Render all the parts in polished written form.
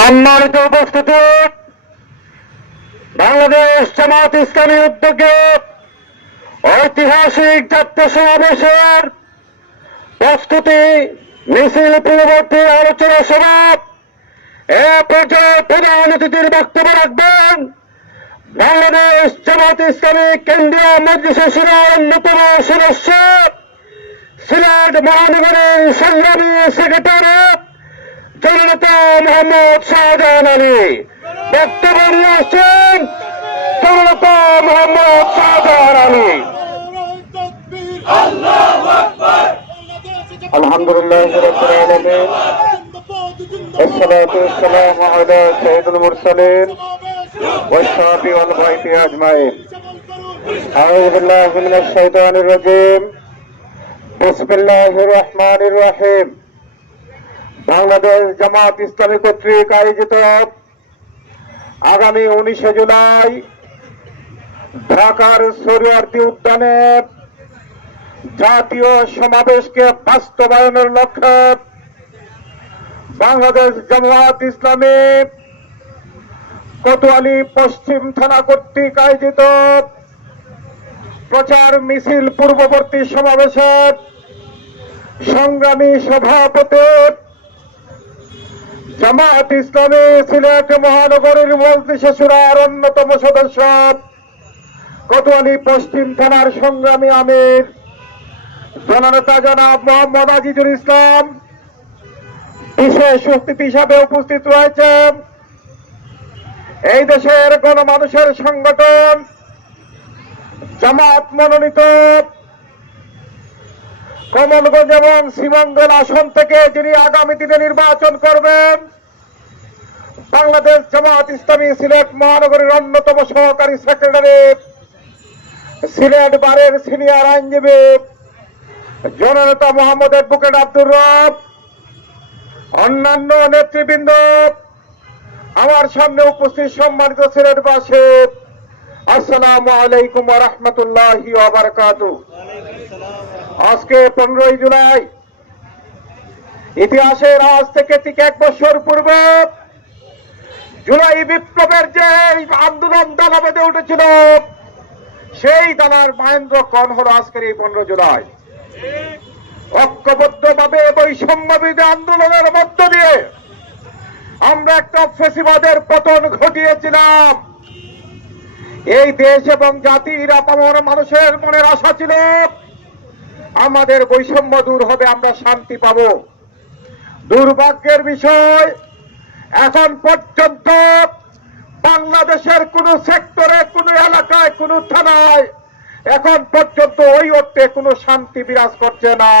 সম্মানিত উপস্থিতি, বাংলাদেশ জামাত ইসলামী উদ্যোগে ঐতিহাসিক জাতীয় সমাবেশের প্রস্তুতি মিছিল পূর্ববর্তী আলোচনা সভা এ পর্যায়ে প্রধান অতিথির বক্তব্য রাখবেন বাংলাদেশ জামাত ইসলামী কেন্দ্রীয় মজলিসে শুরার অন্যতম সদস্য, সিলেট মহানগরীর সংগ্রামী সেক্রেটারি জননেতা মোহাম্মদ শাহজাহান আলী। বক্তব্য নিয়ে আসছেন জননেতা মোহাম্মদ শাহজাহান আলী। আলহামদুলিল্লাহ রাব্বিল আলামিন, والصلاة والسلام على سيد المرسلين والصحابة والبيت أجمعين. أعوذ بالله من الشيطان الرجيم. بسم الله الرحمن الرحيم. বাংলাদেশ জামাত ইসলামী কর্তৃক আয়োজিত আগামী 19 জুলাই ঢাকার শরীয়তী উদ্যানে জাতীয় সমাবেশকে বাস্তবায়নের লক্ষ্যে বাংলাদেশ জামাত ইসলামী কোতোয়ালী পশ্চিম থানা কর্তৃক আয়োজিত প্রচার মিছিল পূর্ববর্তী সমাবেশের সংগ্রামী সভাপতি জামাত ইসলামী সিলেট মহানগরীর মজলিসে শুরার অন্যতম সদস্য, কোতোয়ালী পশ্চিম থানার সংগ্রামী আমির জননেতা জনাব মোহাম্মদ আজিজুল ইসলাম বিশেষ অতিথি হিসাবে উপস্থিত রয়েছেন এই দেশের গণমানুষের সংগঠন জামাত মনোনীত কমলগঞ্জ এবং শ্রীমঙ্গল আসন থেকে যিনি আগামী দিনে নির্বাচন করবেন, বাংলাদেশ জামাত ইসলামী সিলেট মহানগরীর অন্যতম সহকারী সেক্রেটারি, সিলেট বারের সিনিয়র আইনজীবী জননেতা মোহাম্মদ অ্যাডভোকেট আব্দুর রব, অন্যান্য নেতৃবৃন্দ, আমার সামনে উপস্থিত সম্মানিত সিলেটবাসী, আসসালামু আলাইকুম ওয়া রাহমাতুল্লাহি ওয়া বারাকাতুহু। আজকে 15 জুলাই ইতিহাসের আজ থেকে ঠিক 1 বছর পূর্বে জুলাই বিপ্লবের যে আন্দোলন দানা বেঁধে উঠেছিল, সেই দানার মহেন্দ্রক্ষণ হলো আজকের এই 15 জুলাই। ঐক্যবদ্ধভাবে বৈষম্য বিরোধী আন্দোলনের মধ্য দিয়ে আমরা একটা ফ্যাসিবাদের পতন ঘটিয়েছিলাম। এই দেশ এবং জাতির আপামর মানুষের মনের আশা ছিল আমাদের বৈষম্য দূর হবে, আমরা শান্তি পাব। দুর্ভাগ্যের বিষয়, এখন পর্যন্ত বাংলাদেশের কোন সেক্টরে, কোন এলাকায়, কোন থানায় এখন পর্যন্ত ওই অর্থে কোন শান্তি বিরাজ করছে না।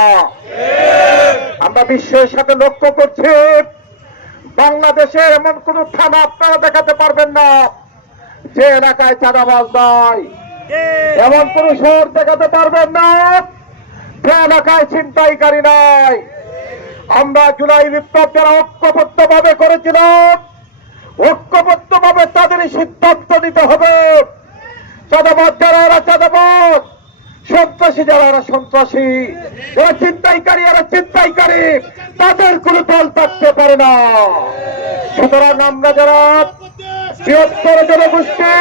আমরা বিশ্বের সাথে লক্ষ্য করছি, বাংলাদেশে এমন কোন থানা আপনারা দেখাতে পারবেন না যে এলাকায় চাঁদাবাজ নাই, এমন কোন শহর দেখাতে পারবেন না যে এলাকায় ছিনতাইকারী নাই। আমরা জুলাই বিপ্লব যারা ঐক্যবদ্ধভাবে করেছিলাম, ঐক্যবদ্ধভাবে তাদের সিদ্ধান্ত নিতে হবে। চাঁদাবাজ যারা এরা চাঁদাবাজ, সন্ত্রাসী যারা এরা সন্ত্রাসী, যারা ছিনতাইকারী এরা ছিনতাইকারী, তাদের কোন দল থাকতে পারে না। সুতরাং আমরা যারা বৃহত্তর জনগোষ্ঠী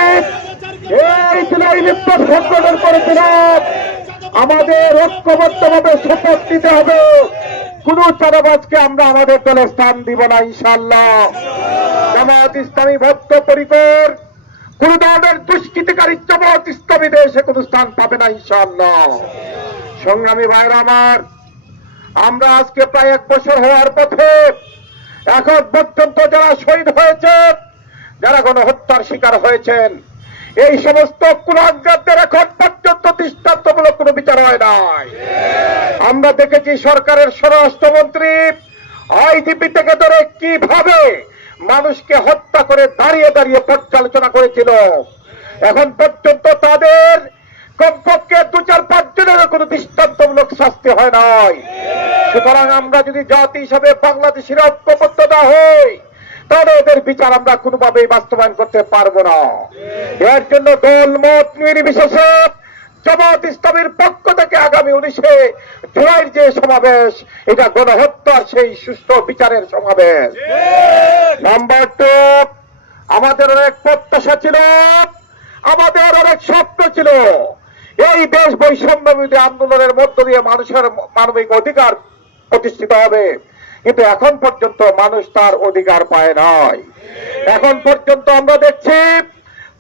এই জুলাই বিপ্লব সংগঠন করেছিলাম, আমাদের ঐক্যবদ্ধভাবে শপথ নিতে হবে, কোন চাঁদাবাজকে আমরা আমাদের দলে স্থান দিব না ইনশাআল্লাহ। জামাত ইসলামী বদ্ধপরিকর, কোন ধরনের দুষ্কৃতিকারী জামাত ইসলামী দেশে কোন স্থান পাবে না ইনশাআল্লাহ। সংগ্রামী ভাইরা আমার, আমরা আজকে প্রায় 1 বছর হওয়ার পথে, এখন পর্যন্ত যারা শহীদ হয়েছেন, যারা গণহত্যার শিকার হয়েছেন, এই সমস্ত কুলাঙ্গারদের এখন পর্যন্ত দৃষ্টান্তমূলক কোন বিচার হয় নাই। আমরা দেখেছি সরকারের স্বরাষ্ট্রমন্ত্রী আইজিপি থেকে ধরে কিভাবে মানুষকে হত্যা করে দাঁড়িয়ে দাঁড়িয়ে পর্যালোচনা করেছিল। এখন পর্যন্ত তাদের কমপক্ষে 2-4-5 জনের কোন দৃষ্টান্তমূলক শাস্তি হয় নাই। সুতরাং আমরা যদি জাতি হিসাবে বাংলাদেশের ঐক্যবদ্ধ না হই, তাহলে এদের বিচার আমরা কোনোভাবেই বাস্তবায়ন করতে পারবো না। এর জন্য দল মত নির্বিশেষে জামাত ইসলামীর পক্ষ থেকে আগামী 19 জুলাইয়ের যে সমাবেশ, এটা গণহত্যার সেই সুষ্ঠু বিচারের সমাবেশ। নাম্বার 2, আমাদের অনেক প্রত্যাশা ছিল, আমাদের অনেক স্বপ্ন ছিল এই দেশ বৈষম্য বিরোধী আন্দোলনের মধ্য দিয়ে মানুষের মানবিক অধিকার প্রতিষ্ঠিত হবে, কিন্তু এখন পর্যন্ত মানুষ তার অধিকার পায় নাই। এখন পর্যন্ত আমরা দেখছি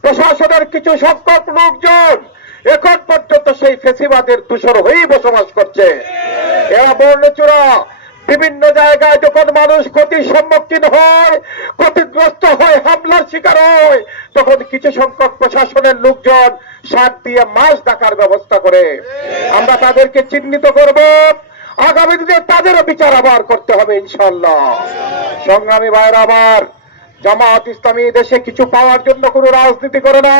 প্রশাসনের কিছু সংখ্যক লোকজন এখন পর্যন্ত সেই ফেসিবাদের দূষর হয়েই বসবাস করছে। এরা বর্ণচোরা বিভিন্ন জায়গায় যখন মানুষ ক্ষতির সম্মুখীন হয়, ক্ষতিগ্রস্ত হয়, হামলার শিকার হয়, তখন কিছু সংখ্যক প্রশাসনের লোকজন সার দিয়ে মাছ ডাকার ব্যবস্থা করে। আমরা তাদেরকে চিহ্নিত করব, আগামী দিনে তাদেরও বিচার আবার করতে হবে ইনশাআল্লাহ। সংগ্রামী ভাইরা আমার, জামায়াত ইসলামী দেশে কিছু পাওয়ার জন্য কোনো রাজনীতি করে না।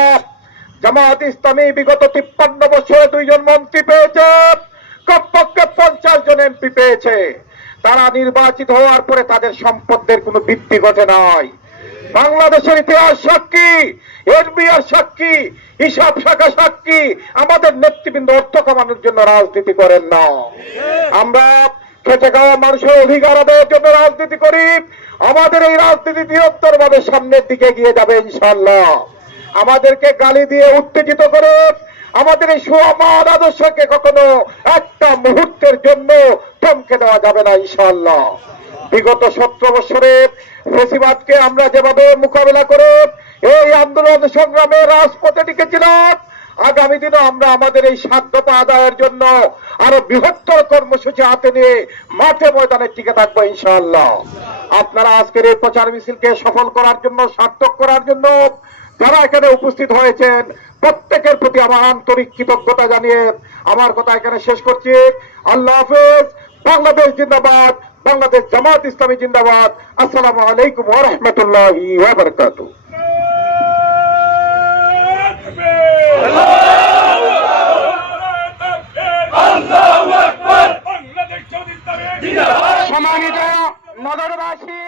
জামায়াত ইসলামী বিগত 53 বছরে 2 জন মন্ত্রী পেয়েছে, কমপক্ষে 50 জন এমপি পেয়েছে। তারা নির্বাচিত হওয়ার পরে তাদের সম্পদের কোনো বৃদ্ধি ঘটে নাই। বাংলাদেশের ইতিহাস সাক্ষী, এনবিআর সাক্ষী, হিসাব শাখা সাক্ষী, আমাদের নেতৃবৃন্দ অর্থ কামানোর জন্য রাজনীতি করেন না। আমরা খেটে খাওয়া মানুষের অধিকার আদায়ের জন্য রাজনীতি করি। আমাদের এই রাজনীতি বৃহত্তরভাবে সামনের দিকে এগিয়ে যাবে ইনশাআল্লাহ। আমাদেরকে গালি দিয়ে উত্তেজিত করে আমাদের এই সুমান আদর্শকে কখনো একটা মুহূর্তের জন্য থমকে দেওয়া যাবে না ইনশাআল্লাহ। বিগত 17 বছরে ফেসিবাদকে আমরা যেভাবে মোকাবেলা করে এই আন্দোলন সংগ্রামে রাজপথে টিকেছিলাম, আগামী দিনে আমরা আমাদের এই স্বার্থতা আদায়ের জন্য আরো বৃহত্তর কর্মসূচি হাতে নিয়ে মাঠে ময়দানে টিকে থাকবো ইনশাআল্লাহ। আপনারা আজকের এই প্রচার মিছিলকে সফল করার জন্য, সার্থক করার জন্য যারা এখানে উপস্থিত হয়েছেন প্রত্যেকের প্রতি আমার আন্তরিক কৃতজ্ঞতা জানিয়ে আমার কথা এখানে শেষ করছি। আল্লাহ হাফেজ। বাংলাদেশ জিন্দাবাদ, বাংলাদেশ জামাত ইসলামী জিন্দাবাদ। আসসালামু আলাইকুম ওয়া রাহমাতুল্লাহি ওয়া বারাকাতুহু। সম্মানিত নগরবাসী।